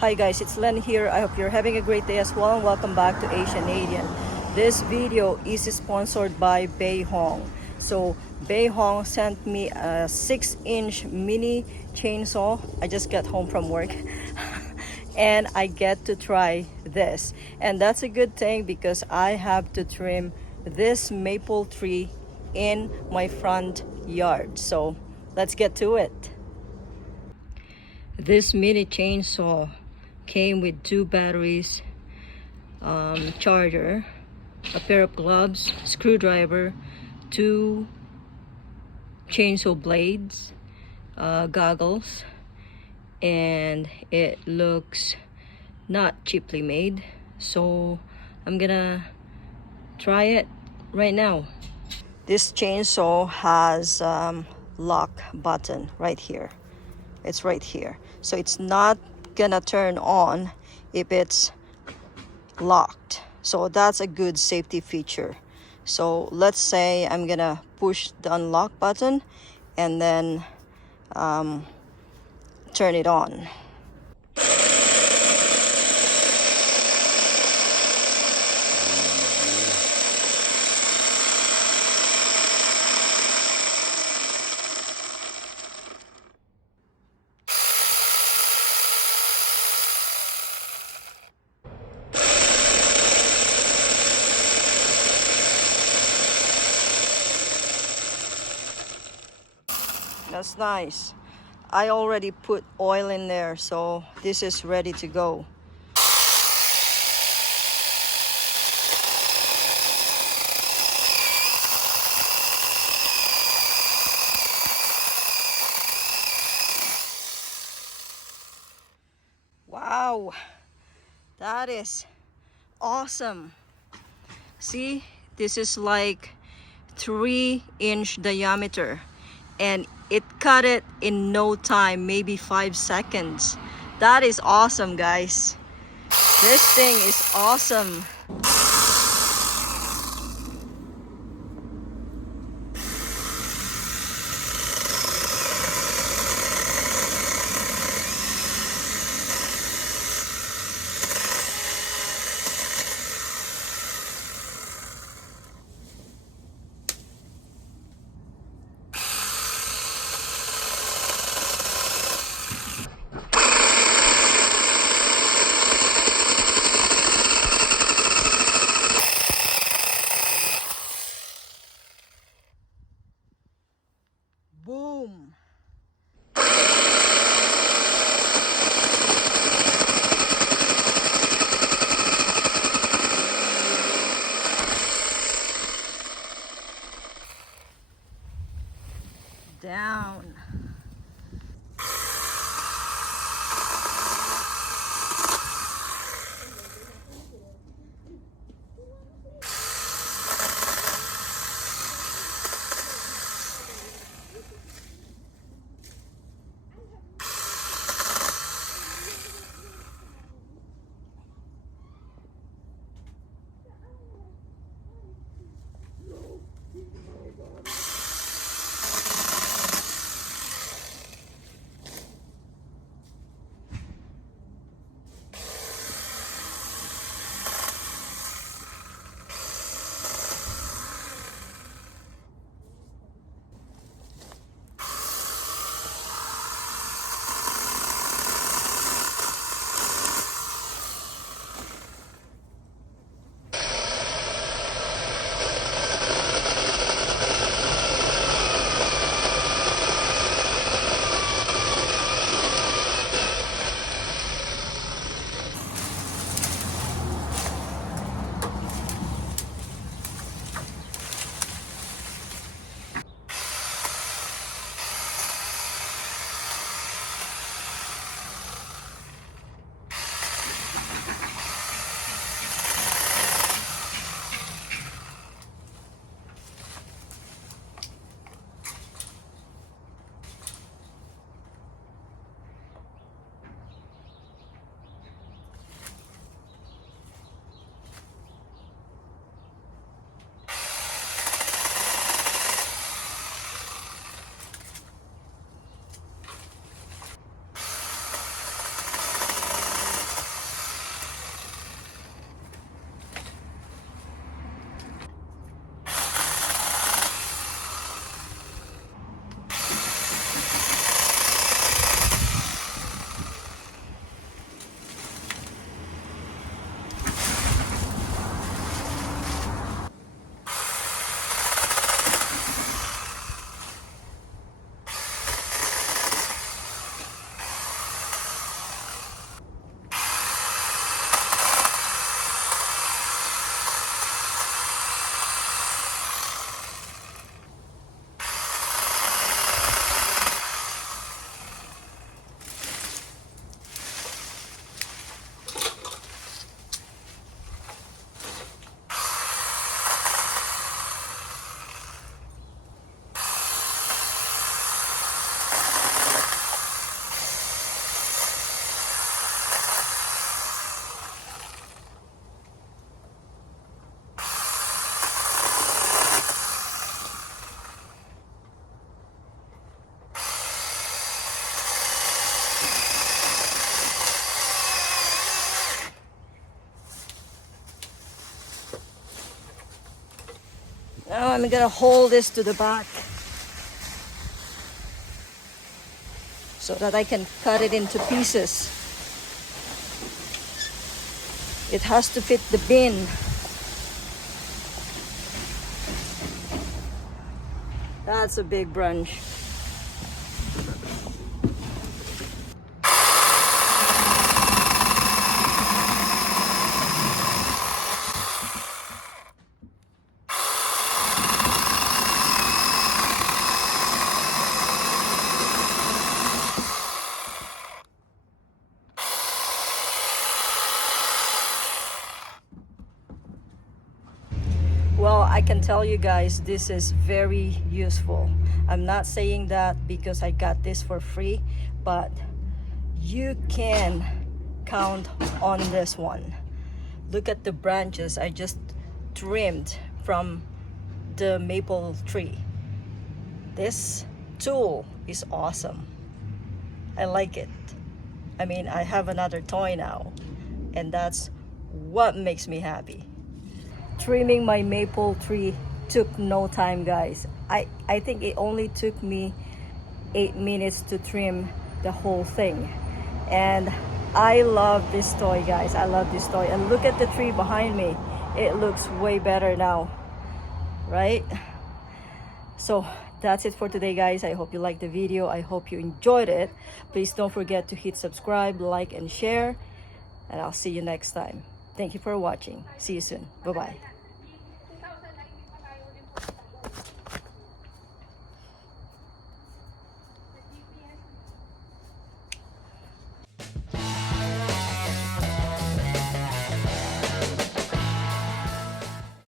Hi guys, it's Len here. I hope you're having a great day as well, and welcome back to Asianadian. This video is sponsored by BeiHong. So BeiHong sent me a 6-inch mini chainsaw. I just got home from work and I get to try this. And that's a good thing because I have to trim this maple tree in my front yard. So let's get to it. This mini chainsaw came with 2 batteries, charger, a pair of gloves, screwdriver, 2 chainsaw blades, goggles, and it looks not cheaply made. So I'm gonna try it right now. This chainsaw has lock button right here. It's right here, so it's not gonna turn on if it's locked. So that's a good safety feature. So let's say I'm gonna push the unlock button and then turn it on. That's nice. I already put oil in there, so this is ready to go. Wow, that is awesome. See, this is like 3-inch diameter, and it cut it in no time, maybe 5 seconds. That is awesome, guys. This thing is awesome. Now I'm gonna hold this to the back so that I can cut it into pieces. It has to fit the bin. That's a big branch. Well, I can tell you guys this is very useful. I'm not saying that because I got this for free, but you can count on this one. Look at the branches I just trimmed from the maple tree. This tool is awesome. I like it. I mean, I have another toy now, and that's what makes me happy. Trimming my maple tree took no time, guys. I think it only took me 8 minutes to trim the whole thing. And I love this toy, guys. I love this toy. And look at the tree behind me. It looks way better now, right? So that's it for today, guys. I hope you liked the video. I hope you enjoyed it. Please don't forget to hit subscribe, like, and share. And I'll see you next time. Thank you for watching. See you soon. Bye-bye.